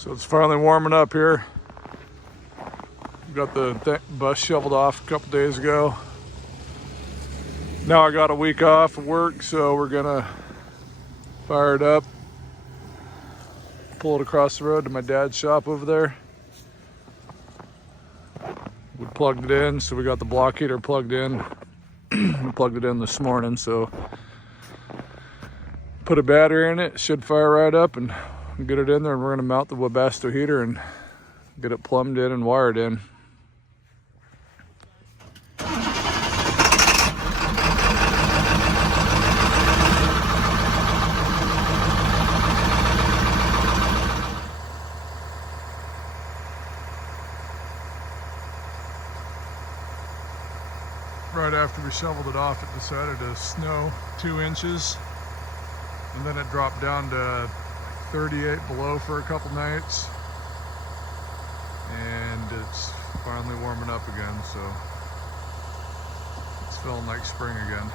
So it's finally warming up here. Got the bus shoveled off a couple days ago. Now I got a week off of work, so we're gonna fire it up, pull it across the road to my dad's shop over there. We plugged it in, so we got the block heater plugged in. We plugged it in this morning, so put a battery in it, should fire right up and get it in there, and we're gonna mount the Webasto heater and get it plumbed in and wired in. Right after we shoveled it off, it decided to snow 2 inches, and then it dropped down to 38 below for a couple nights, and it's finally warming up again, so it's feeling like spring again.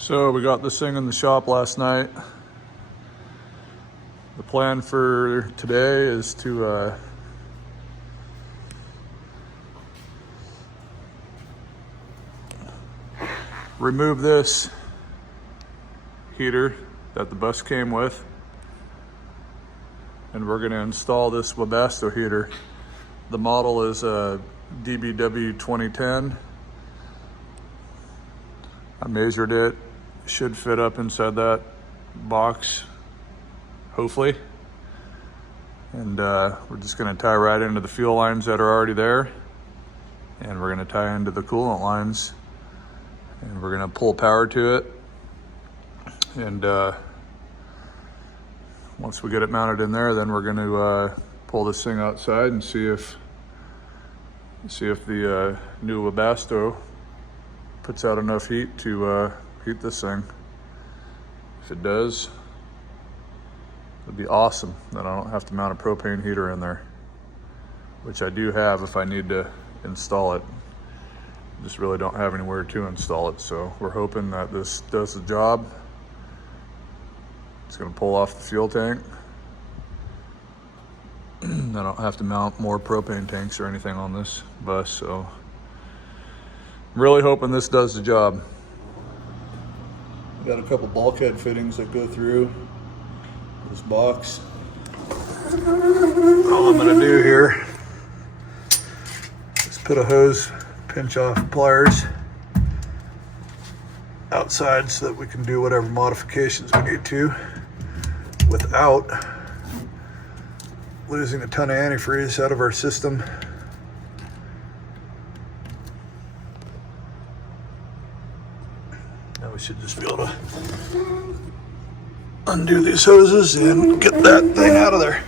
So we got this thing in the shop last night. The plan for today is to remove this heater that the bus came with, and we're going to install this Webasto heater. The model is a DBW 2010. I measured it. Should fit up inside that box, hopefully. And we're just gonna tie right into the fuel lines that are already there, and we're gonna tie into the coolant lines, and we're gonna pull power to it. And once we get it mounted in there, then we're gonna pull this thing outside and see if the new Webasto puts out enough heat to heat this thing. If it does, it'd be awesome. Then I don't have to mount a propane heater in there, which I do have if I need to install it. Just really don't have anywhere to install it, so we're hoping that this does the job. It's gonna pull off the fuel tank. I don't have to mount more propane tanks or anything on this bus, so I'm really hoping this does the job. Got a couple bulkhead fittings that go through this box. All I'm gonna do here is put a hose, pinch off pliers outside so that we can do whatever modifications we need to without losing a ton of antifreeze out of our system. Now we should just be able to undo these hoses and get that thing out of there.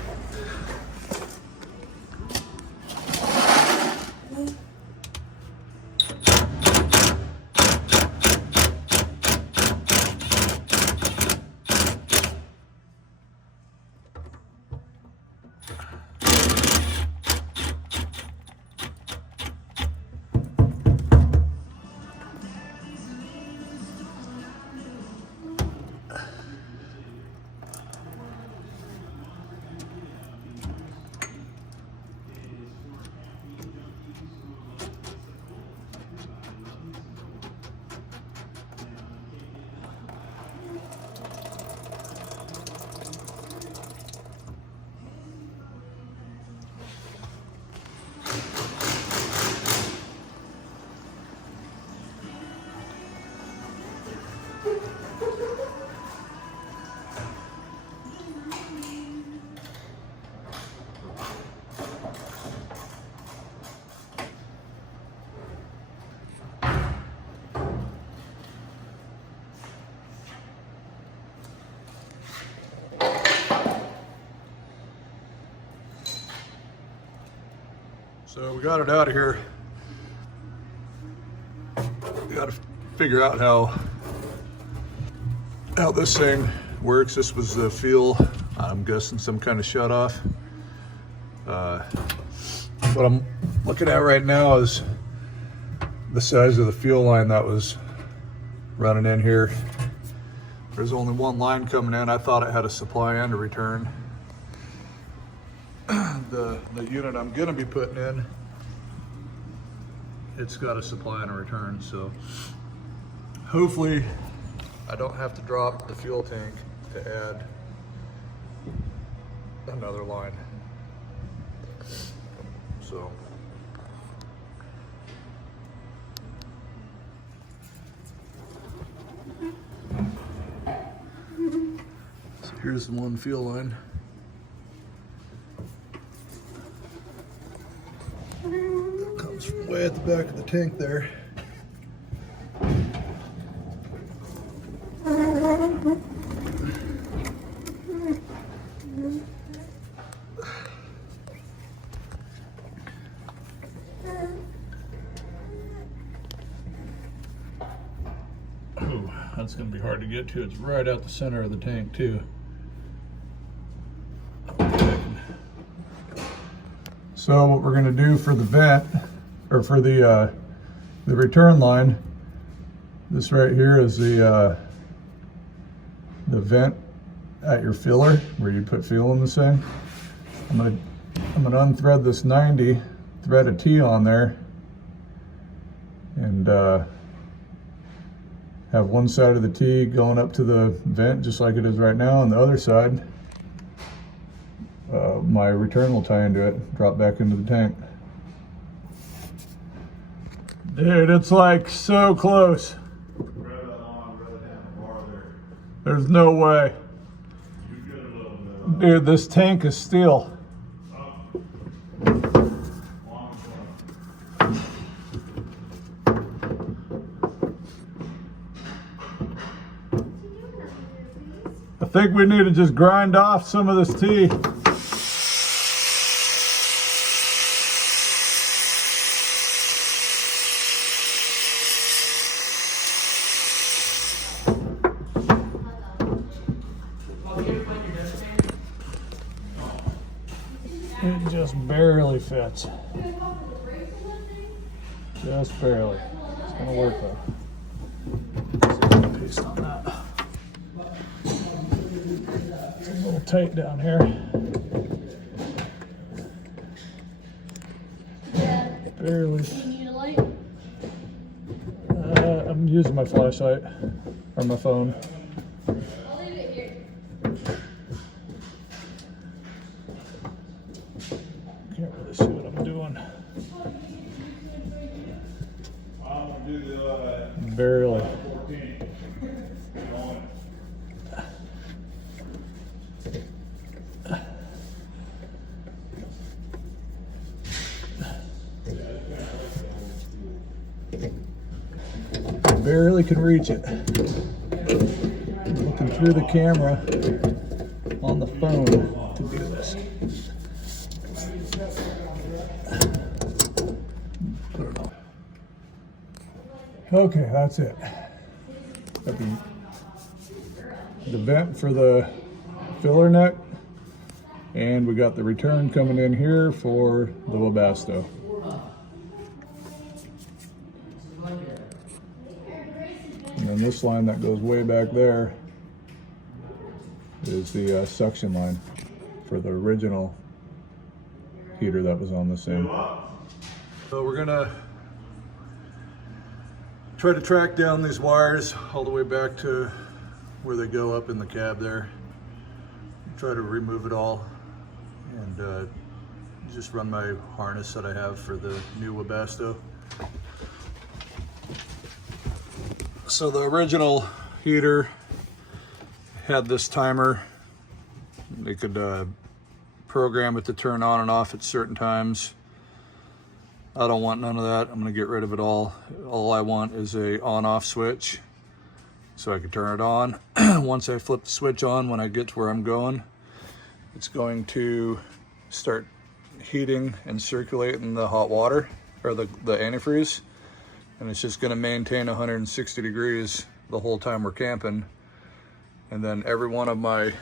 So we got it out of here. We got to figure out how this thing works. This was the fuel. I'm guessing some kind of shut off. What I'm looking at right now is the size of the fuel line that was running in here. There's only one line coming in. I thought it had a supply and a return. The unit I'm gonna be putting in, it's got a supply and a return, so hopefully I don't have to drop the fuel tank to add another line. So here's the one fuel line. Comes from way at the back of the tank there. Oh, that's going to be hard to get to. It's right out the center of the tank too. So what we're going to do for the vent, or for the return line, this right here is the vent at your filler where you put fuel in this thing. I'm gonna unthread this 90, thread a T on there, and have one side of the T going up to the vent just like it is right now, and the other side my return will tie into it, drop back into the tank. Dude, it's like so close. There's no way. Dude, this tank is steel. I think we need to just grind off some of this tea. It just barely fits. Just barely. It's gonna work though. Let's see if I can paste on that. It's a little tight down here. Barely. Do you need a light? I'm using my flashlight or my phone. I'll leave it here. Can't really see what I'm doing. Barely. Barely can reach it. Looking through the camera on the phone to do this. Put it on. Okay, that's it. Got the vent for the filler neck, and we got the return coming in here for the Webasto. And then this line that goes way back there is the suction line for the original heater that was on this thing. So we're gonna try to track down these wires all the way back to where they go up in the cab there. Try to remove it all and just run my harness that I have for the new Webasto. So the original heater had this timer. They could program it to turn on and off at certain times. I don't want none of that. I'm gonna get rid of it all. All I want is a on-off switch so I can turn it on. Once I flip the switch on, when I get to where I'm going, it's going to start heating and circulating the hot water, or the antifreeze. And it's just gonna maintain 160 degrees the whole time we're camping. And then every one of my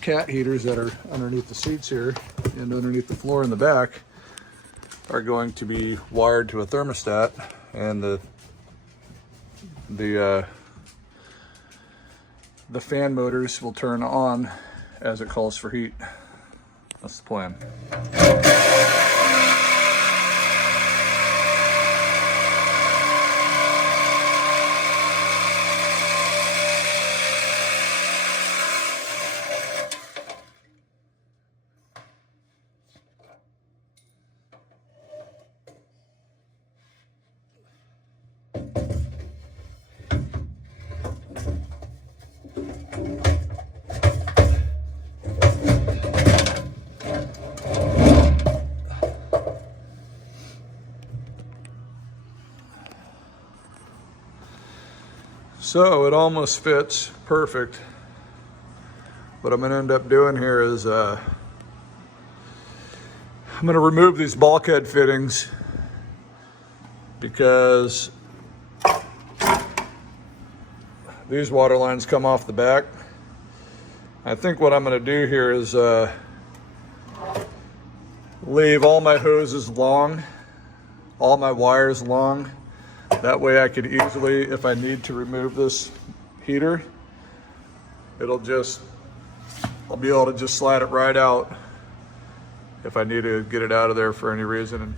cat heaters that are underneath the seats here and underneath the floor in the back are going to be wired to a thermostat, and the fan motors will turn on as it calls for heat. That's the plan. So it almost fits perfect. What I'm gonna end up doing here is I'm gonna remove these bulkhead fittings because these water lines come off the back. I think what I'm gonna do here is leave all my hoses long, all my wires long. That way I could easily, if I need to remove this heater, I'll be able to just slide it right out if I need to get it out of there for any reason.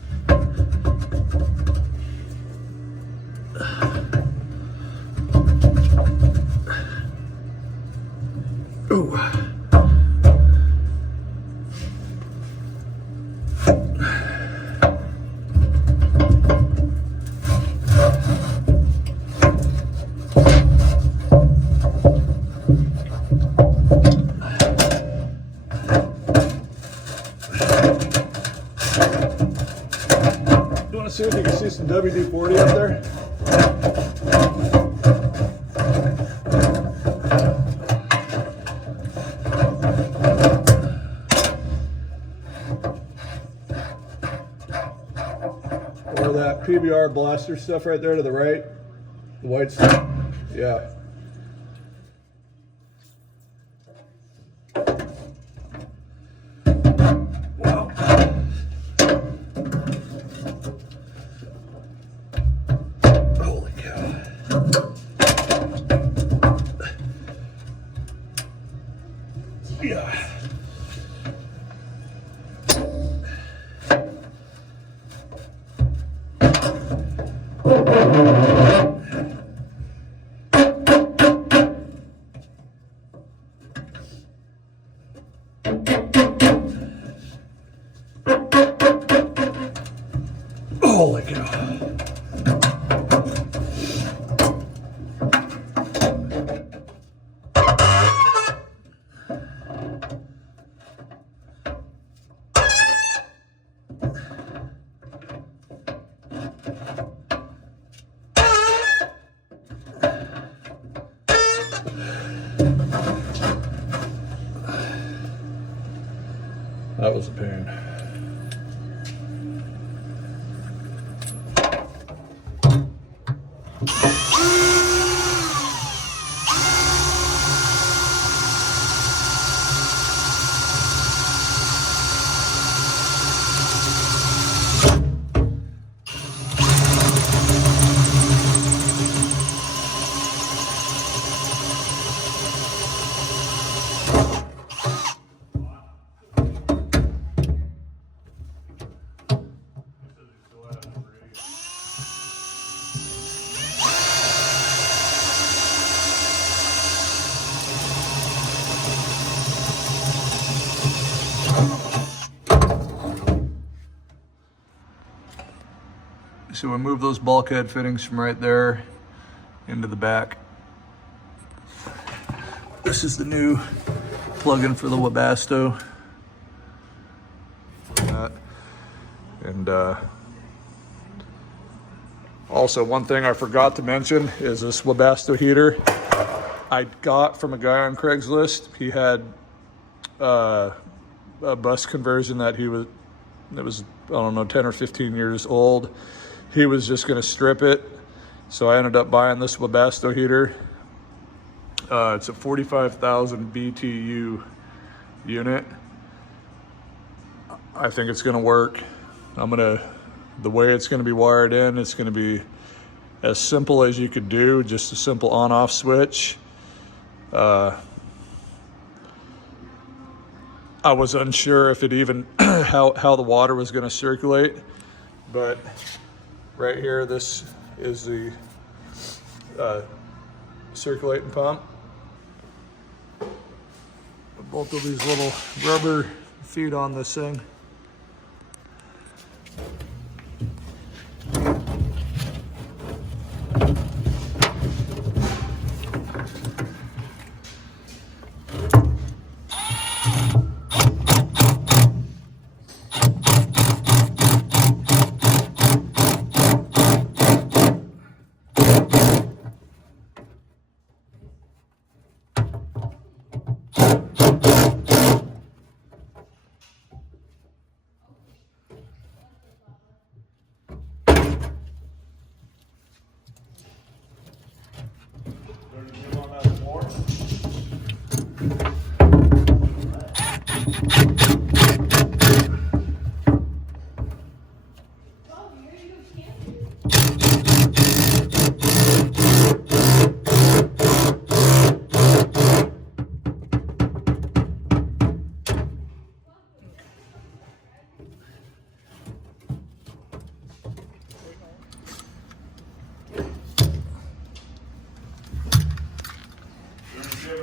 Ooh. See if you can see some WD-40 up there. Or that PBR blaster stuff right there to the right. The white stuff. Yeah. Holy cow. That was a pain. So we move those bulkhead fittings from right there into the back. This is the new plug-in for the Webasto. And also one thing I forgot to mention is this Webasto heater I got from a guy on Craigslist. He had bus conversion that it was, I don't know, 10 or 15 years old. He was just gonna strip it. So I ended up buying this Webasto heater. It's a 45,000 BTU unit. I think it's gonna work. The way it's gonna be wired in, it's gonna be as simple as you could do, just a simple on-off switch. I was unsure if it even, how the water was gonna circulate, but right here, this is the circulating pump. Both of these little rubber feet on this thing.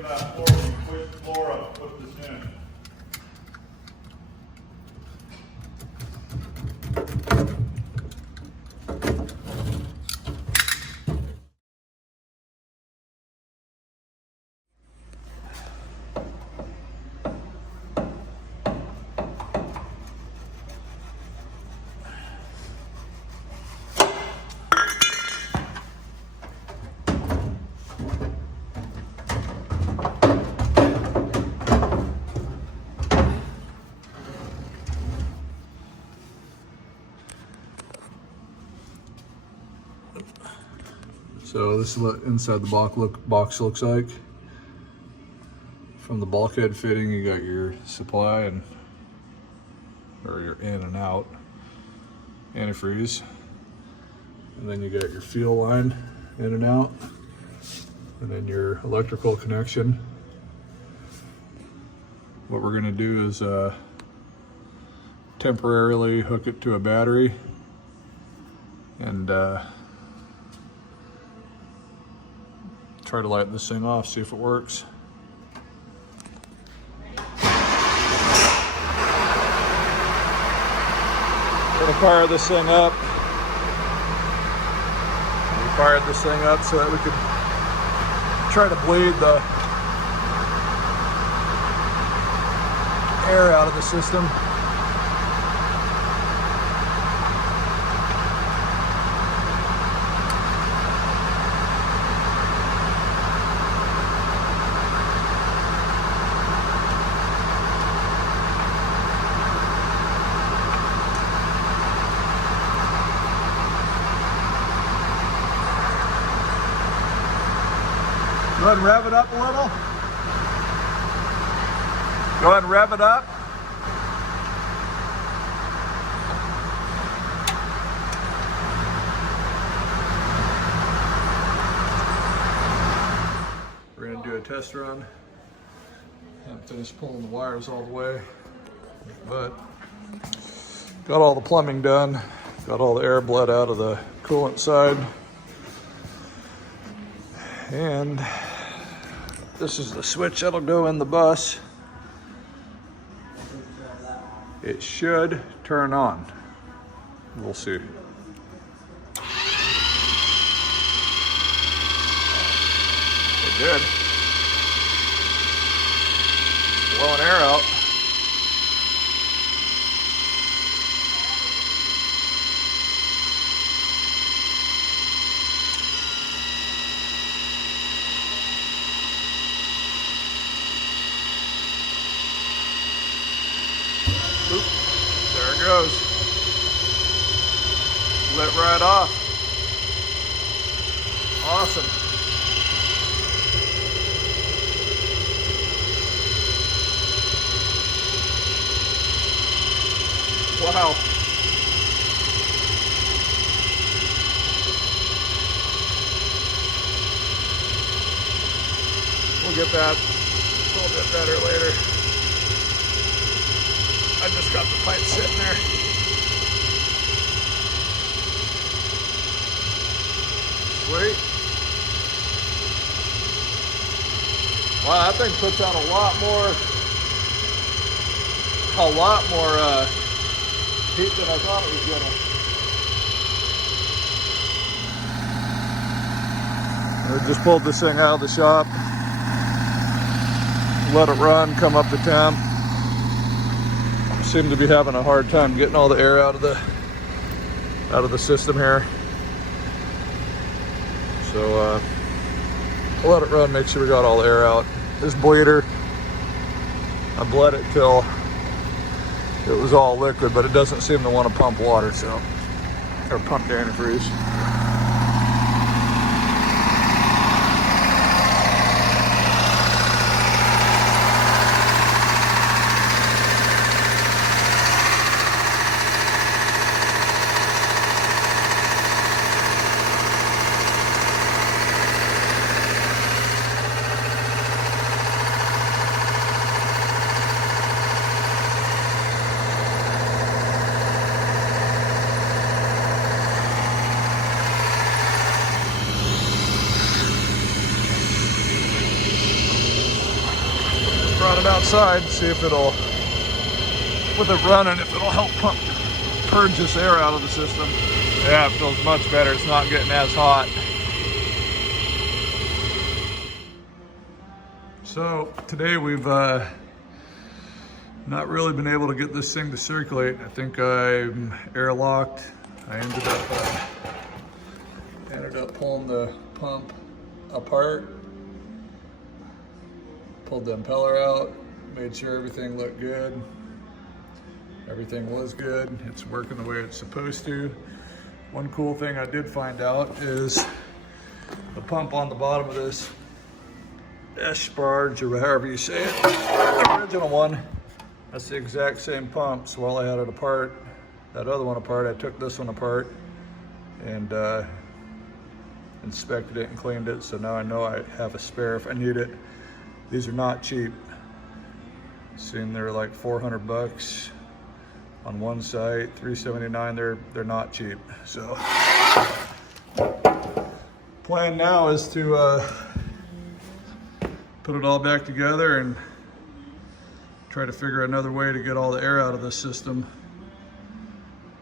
That floor, when you push the floor up, put this in. So this is what inside the box looks like. From the bulkhead fitting, you got your supply or your in and out antifreeze. And then you got your fuel line in and out. And then your electrical connection. What we're gonna do is temporarily hook it to a battery and try to light this thing off, see if it works. Gonna fire this thing up. We fired this thing up so that we could try to bleed the air out of the system. Go ahead and rev it up a little. Go ahead and rev it up. We're going to do a test run. Haven't finished pulling the wires all the way, but got all the plumbing done. Got all the air bled out of the coolant side. And this is the switch that'll go in the bus. It should turn on. We'll see. It did. It's blowing air out. lit right off. Awesome. Wow. We'll get that a little bit better later. I just got the pipe sitting there. Sweet. Wow, that thing puts out a lot more heat than I thought it was gonna. I just pulled this thing out of the shop, let it run, come up to temp. Seem to be having a hard time getting all the air out of the system here. So I'll let it run, make sure we got all the air out. This bleeder, I bled it till it was all liquid, but it doesn't seem to want to pump water, so, or pump antifreeze. Brought it outside, see if it'll, with it running, if it'll help purge this air out of the system. Yeah, it feels much better. It's not getting as hot. So today we've not really been able to get this thing to circulate. I think I'm airlocked. I ended up pulling the pump apart. Pulled the impeller out, made sure everything looked good. Everything was good. It's working the way it's supposed to. One cool thing I did find out is the pump on the bottom of this S-barge, or however you say it, the original one, that's the exact same pump. So while I had it apart, that other one apart, I took this one apart and inspected it and cleaned it. So now I know I have a spare if I need it. These are not cheap. Seeing they're like 400 bucks on one site, $379. They're not cheap. So plan now is to put it all back together and try to figure another way to get all the air out of this system.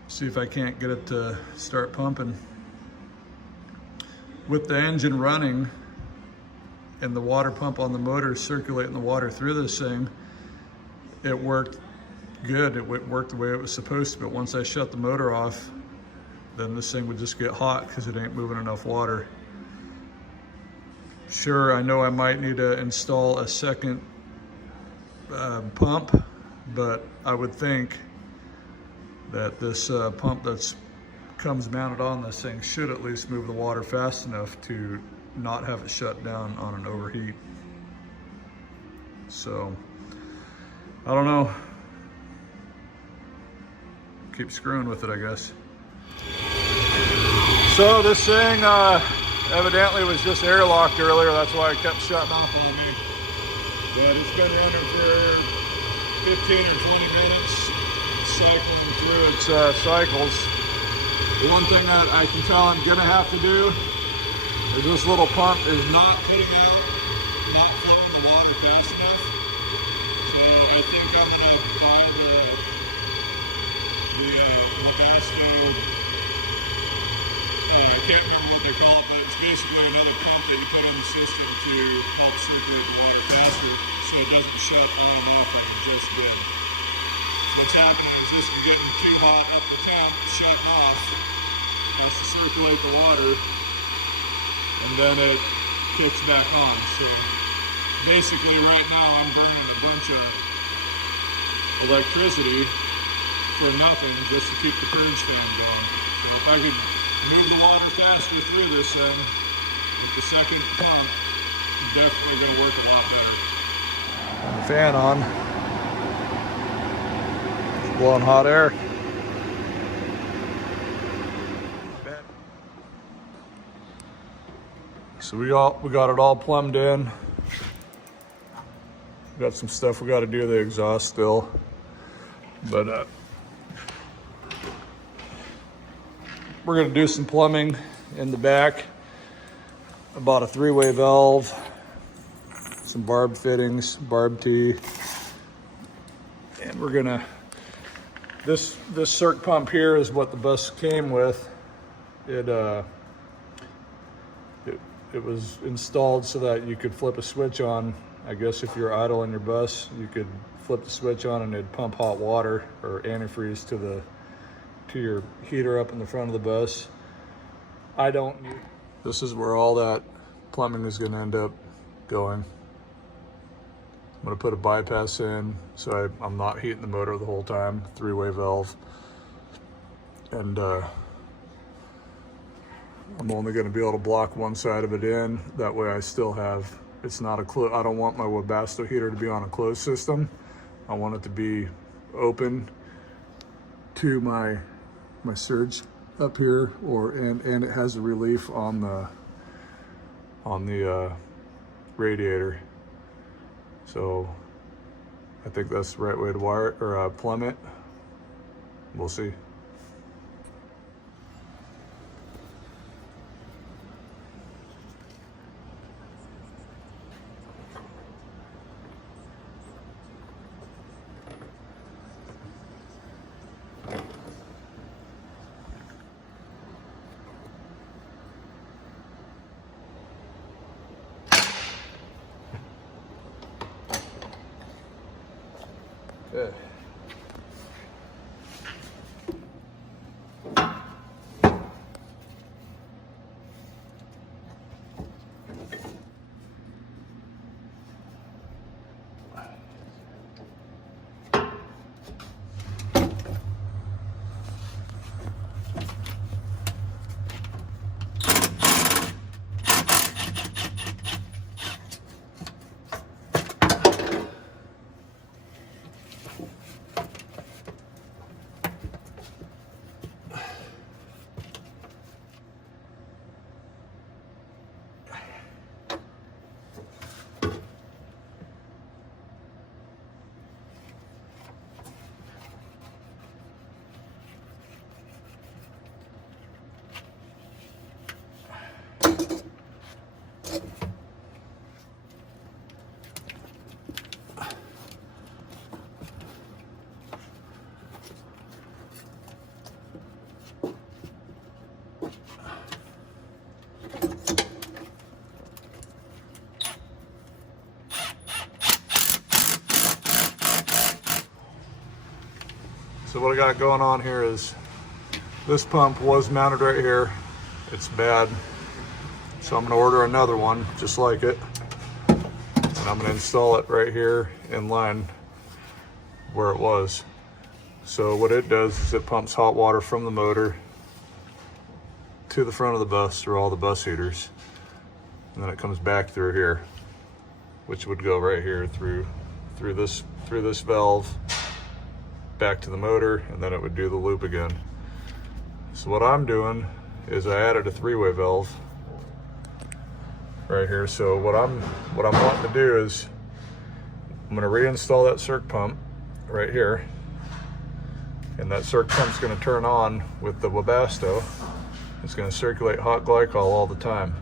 See if I can't get it to start pumping. With the engine running and the water pump on the motor circulating the water through this thing, it worked good. It worked the way it was supposed to, but once I shut the motor off, then this thing would just get hot because it ain't moving enough water. Sure, I know I might need to install a second pump, but I would think that this pump that's comes mounted on this thing should at least move the water fast enough to not have it shut down on an overheat. So I don't know, keep screwing with it, I guess. So this thing evidently was just airlocked earlier, that's why it kept shutting off on me. But it's been running for 15 or 20 minutes, cycling through its cycles. The one thing that I can tell I'm gonna have to do is this little pump is not flowing the water fast enough. So I think I'm gonna buy the Webasto, I can't remember what they call it, but it's basically another pump that you put on the system to help circulate the water faster so it doesn't shut on and off like it just did. So what's happening is this is getting too hot up the temp, shutting off, has to circulate the water, and then it kicks back on. So basically right now I'm burning a bunch of electricity for nothing just to keep the purge fan going. So if I could move the water faster through this thing with the second pump, it's definitely going to work a lot better. The fan on. It's blowing hot air. So we got it all plumbed in. Got some stuff we got to do to the exhaust still, but we're gonna do some plumbing in the back. I bought a 3-way valve, some barb fittings, barb tee, and we're gonna. This circ pump here is what the bus came with. It was installed so that you could flip a switch on. I guess if you're idle in your bus, you could flip the switch on and it'd pump hot water or antifreeze to your heater up in the front of the bus. This is where all that plumbing is going to end up going. I'm going to put a bypass in so I'm not heating the motor the whole time. 3-way valve. And I'm only going to be able to block one side of it in. That way I still have, it's not a closed, I don't want my Webasto heater to be on a closed system. I want it to be open to my surge up here, and it has a relief on the radiator. So I think that's the right way to wire it or plumb it. We'll see. Good. So what I got going on here is this pump was mounted right here. It's bad. So I'm gonna order another one just like it. And I'm gonna install it right here in line where it was. So what it does is it pumps hot water from the motor to the front of the bus through all the bus heaters. And then it comes back through here, which would go right here through this valve back to the motor, and then it would do the loop again. So what I'm doing is I added a 3-way valve right here. So what I'm wanting to do is I'm going to reinstall that circ pump right here, and that circ pump's going to turn on with the Webasto. It's going to circulate hot glycol all the time.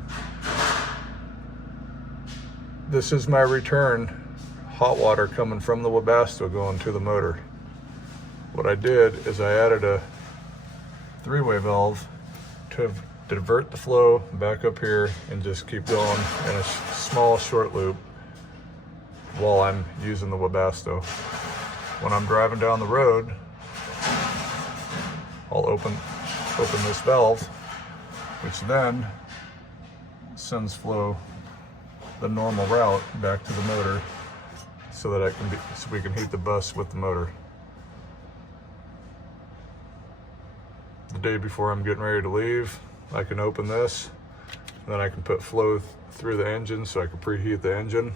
This is my return hot water coming from the Webasto going to the motor. What I did is I added a 3-way valve to divert the flow back up here and just keep going in a small short loop while I'm using the Webasto. When I'm driving down the road, I'll open this valve, which then sends flow the normal route back to the motor so that we can heat the bus with the motor. the day before I'm getting ready to leave, I can open this, and then I can put flow through the engine so I can preheat the engine.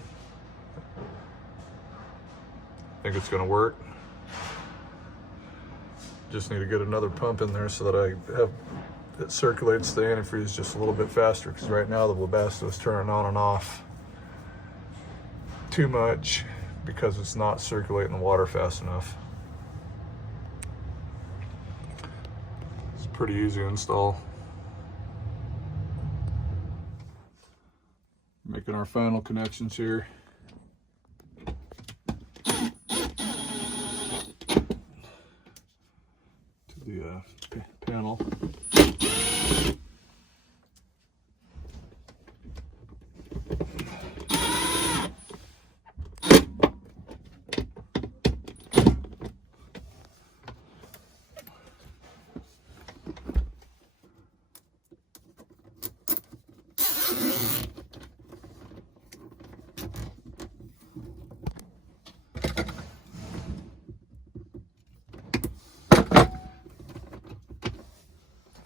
I think it's gonna work. Just need to get another pump in there so that it circulates the antifreeze just a little bit faster, because right now the Webasto is turning on and off too much because it's not circulating the water fast enough. It's pretty easy to install. Making our final connections here. To the panel.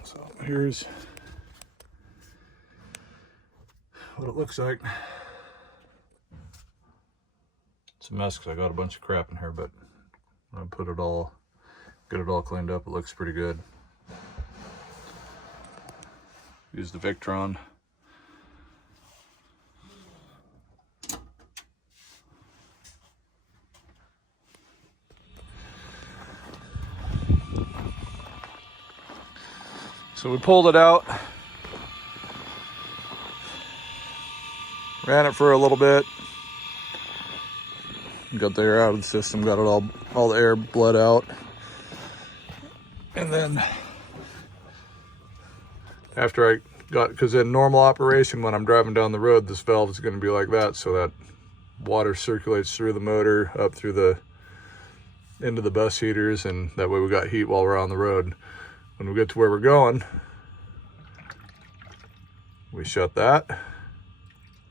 So here's what it looks like. It's a mess because I got a bunch of crap in here, but when I get it all cleaned up, it looks pretty good. Use the Victron. So we pulled it out, ran it for a little bit, got the air out of the system, got it all the air bled out, and then after I got, because in normal operation when I'm driving down the road, this valve is going to be like that, so that water circulates through the motor up through into the bus heaters, and that way we got heat while we're on the road. When we get to where we're going, we shut that,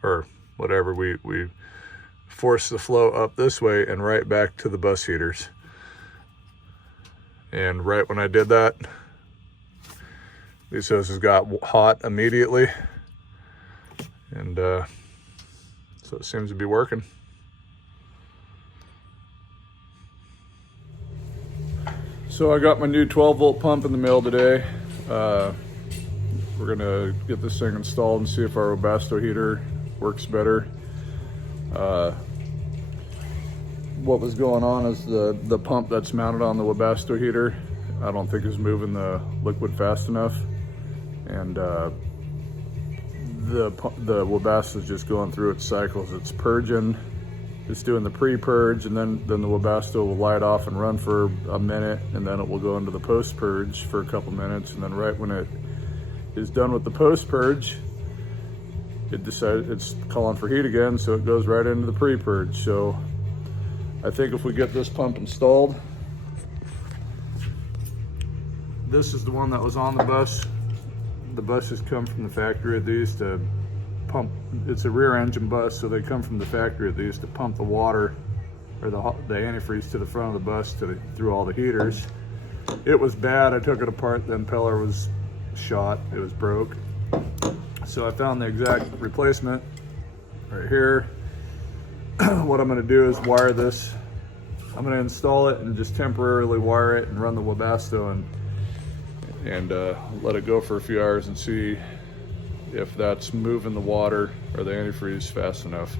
or whatever, we force the flow up this way and right back to the bus heaters. And right when I did that, these hoses got hot immediately, and so it seems to be working. So I got my new 12-volt pump in the mail today. We're gonna get this thing installed and see if our Webasto heater works better. What was going on is the pump that's mounted on the Webasto heater, I don't think is moving the liquid fast enough, and the Webasto is just going through its cycles. It's purging. It's doing the pre-purge, and then the Webasto will light off and run for a minute, and then it will go into the post-purge for a couple minutes, and then right when it is done with the post-purge, it decides it's calling for heat again, so it goes right into the pre-purge. So I think if we get this pump installed, this is the one that was on the bus. The buses come from the factory. These to pump, it's a rear engine bus, so they come from the factory. They used to pump the water or the antifreeze to the front of the bus through all the heaters. It was bad. I took it apart. The impeller was shot. It was broke. So I found the exact replacement right here. What I'm going to do is wire this. I'm going to install it and just temporarily wire it and run the Webasto and let it go for a few hours and see if that's moving the water or the antifreeze fast enough.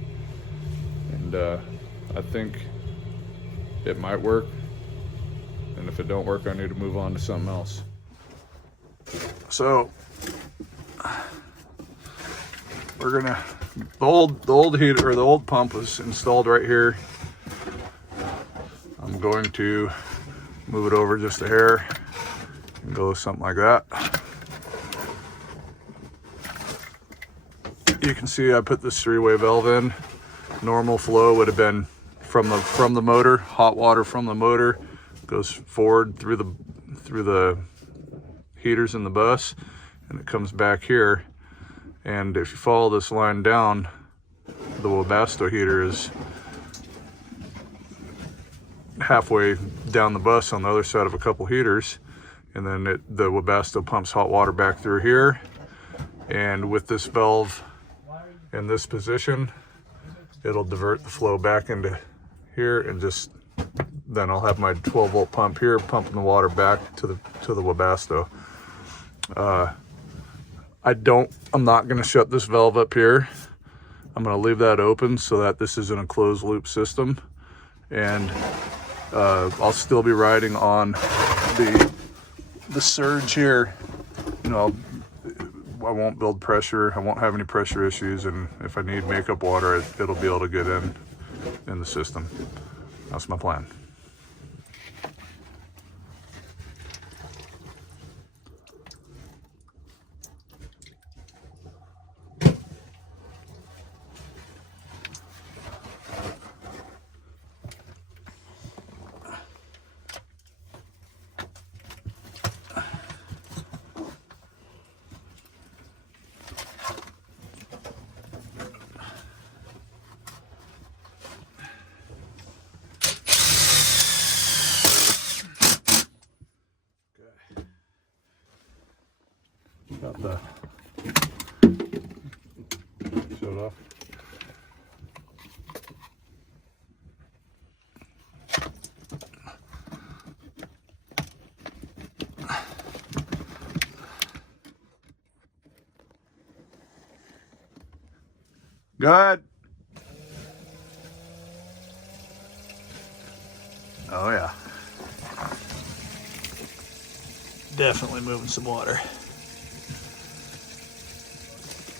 And I think it might work, and if it don't work, I need to move on to something else. So we're gonna, the old heater, or the old pump was installed right here. I'm going to move it over just a hair and go something like that. You can see I put this 3-way valve in. Normal flow would have been from the motor. Hot water from the motor goes forward through the heaters in the bus, and it comes back here. And if you follow this line down, the Webasto heater is halfway down the bus on the other side of a couple heaters, and then the Webasto pumps hot water back through here. And with this valve in this position, it'll divert the flow back into here, and just then I'll have my 12-volt pump here pumping the water back to the Webasto. I'm not going to shut this valve up here. I'm going to leave that open so that this isn't a closed loop system, and I'll still be riding on the surge here. You know, I won't build pressure. I won't have any pressure issues, and if I need makeup water, it'll be able to get in the system. That's my plan. Got the shut off. Good. Oh yeah. Definitely moving some water.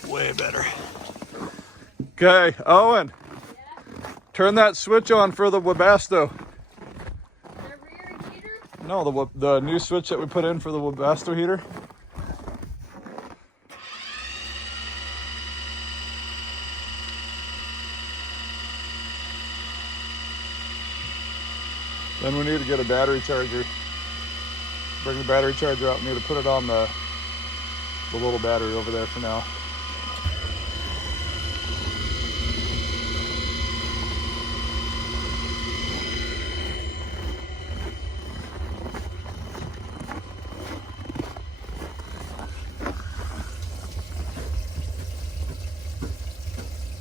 Way better. Okay, Owen. Yeah? Turn that switch on for the Webasto. The rear heater? No, the new switch that we put in for the Webasto heater. Then we need to get a battery charger. Bring the battery charger out. We need to put it on the little battery over there for now.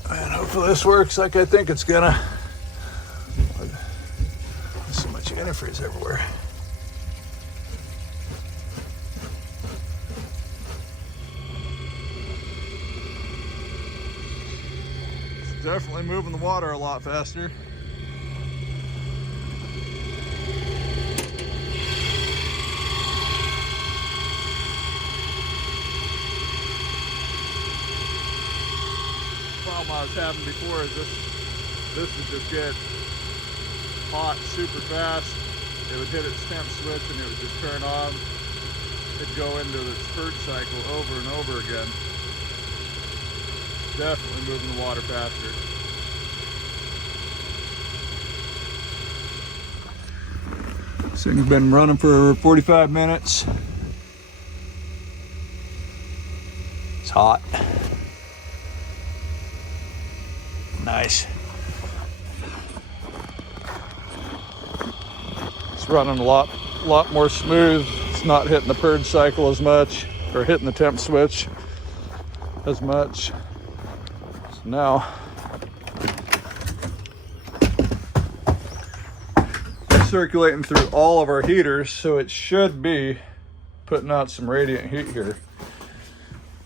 And hopefully this works like I think it's gonna. There's so much antifreeze everywhere. It's definitely moving the water a lot faster. Problem I was having before is this would just get hot super fast. It would hit its temp switch and it would just turn on. It'd go into its purge cycle over and over again. Definitely moving the water faster. This thing's been running for 45 minutes. It's hot. Nice. It's running a lot more smooth. It's not hitting the purge cycle as much, or hitting the temp switch as much. So now it's circulating through all of our heaters, so it should be putting out some radiant heat here.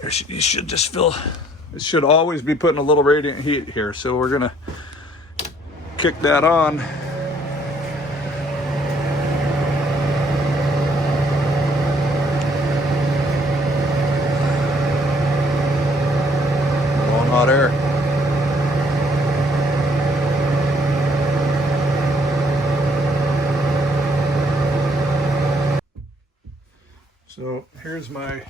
You should just feel, it should always be putting a little radiant heat here. So we're gonna kick that on. Blowing hot air. So here's my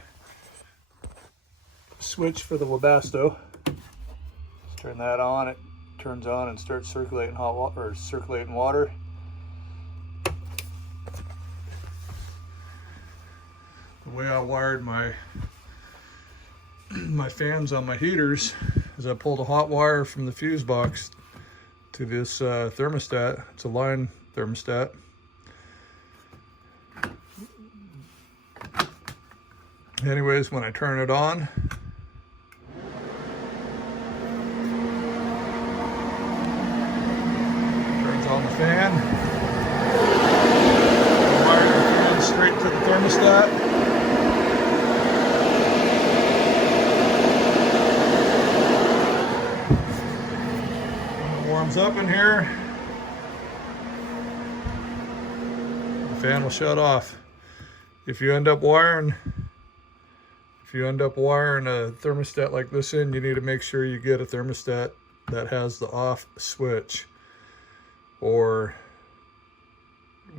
switch for the Webasto. Let's turn that on. It turns on and starts circulating hot water, or circulating water. The way I wired my fans on my heaters is I pulled a hot wire from the fuse box to this thermostat. It's a line thermostat. Anyways, when I turn it on, turns on the fan. Wire the fan straight to the thermostat. When it warms up in here, the fan will shut off. If you end up wiring a thermostat like this in, you need to make sure you get a thermostat that has the off switch. Or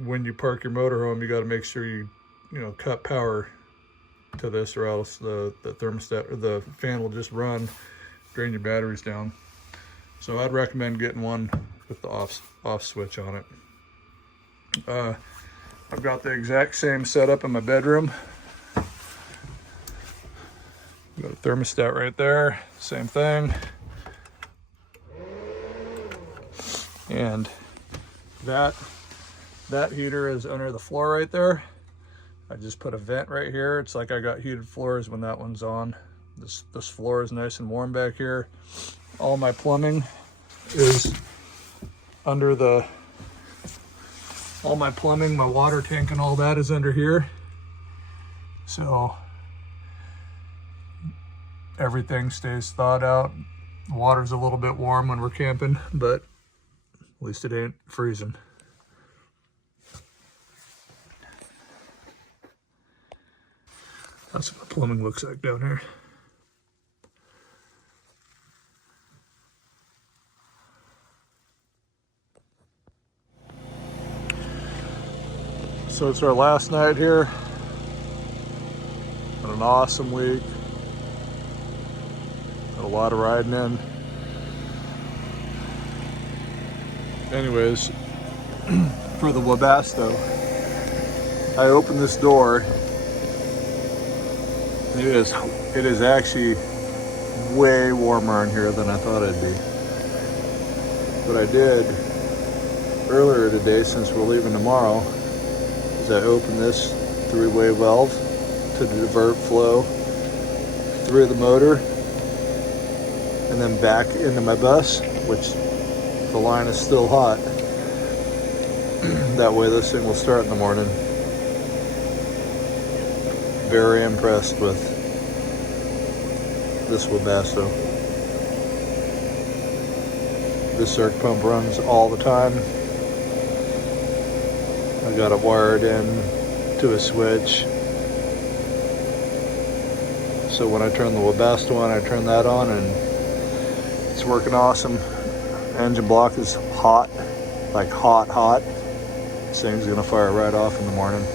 when you park your motorhome, you got to make sure you cut power to this, or else the thermostat or the fan will just run, drain your batteries down. So I'd recommend getting one with the off switch on it. I've got the exact same setup in my bedroom. Got a thermostat right there, same thing. And that heater is under the floor right there. I just put a vent right here. It's like I got heated floors when that one's on. This floor is nice and warm back here. All my plumbing is under the my water tank and all that is under here. So everything stays thawed out. The water's a little bit warm when we're camping, but at least it ain't freezing. That's what the plumbing looks like down here. So it's our last night here. Had an awesome week. Had a lot of riding in. Anyways, for the Webasto, I opened this door. It is actually way warmer in here than I thought it'd be. What I did earlier today, since we're leaving tomorrow, is I opened this three-way valve to divert flow through the motor and then back into my bus, which the line is still hot. That way this thing will start in the morning. Very impressed with this Webasto. This circ pump runs all the time. I got it wired in to a switch. So when I turn the Webasto on, I turn that on and it's working awesome. Engine block is hot, like hot. This thing's gonna fire right off in the morning.